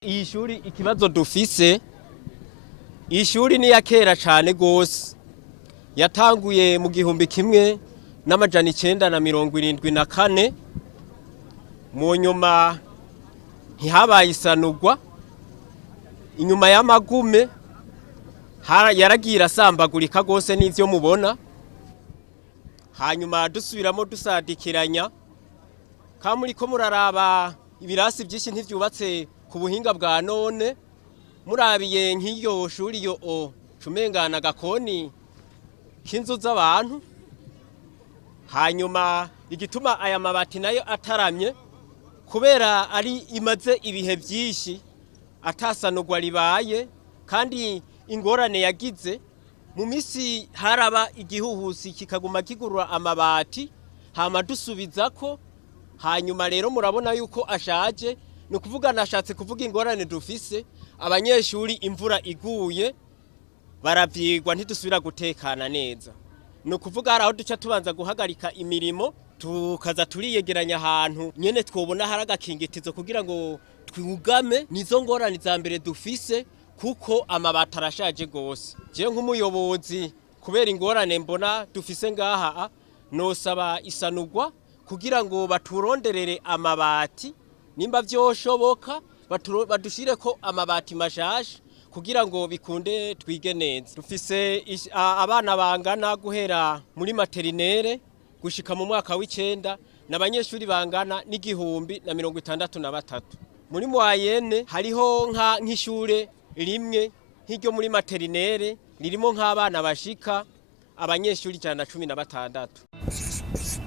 Iyi shuri ikibazo dufise, iyi shuri ni ya kera cane gose, yatanguye mu 1974 mu nyuma ntihabaye isanurwa, inyuma y'amagume yaragira sambagurika gose n'ivyo mubona, hanyuma dusubiramo dusadikiranya, kamuriko muraraba ibirasi vyinshi ntivyubatse ku buhinga bwa none, murabiye nk'iyo shuri yo cumengana gakoni k'inzu z'abantu. Hanyuma igituma aya mabati nayo ataramye kubera ari imaze ibihe vyinshi atasanurwa ribaye, kandi ingorane yagize mu misi haraba igihuhusi kikaguma kigurura amabati hama dusubizako, hanyuma rero murabona yuko ashaje. Ni ukuvuga nashatse kuvuga ingorane dufise, abanyeshuri imvura iguye baravyigwa ntidusubira gutekana neza. Ni ukuvuga hari aho duca tubanza guhagarika imirimo tukaza turiyegeranya ahantu nyene twobona hari agakingitizo kugira ngo twugame. Nizo ngorane za mbere dufise kuko amabati arashaje gose. Je nk'umuyobozi kubera ingorane mbona dufise ngaha, nosaba isanurwa kugira ngo baturonderere amabati, nimba vyoshoboka badushireko amabati mashasha kugira ngo bikunde twige neza. Dufise abana bangana guhera muri materinere gushika mu mwaka w'icenda, n'abanyeshuri bangana n'1063. Muri moyenne hariho nk'ishure rimwe nk'iryo muri materinere ririmo nk'abana bashika abanyeshuri 116.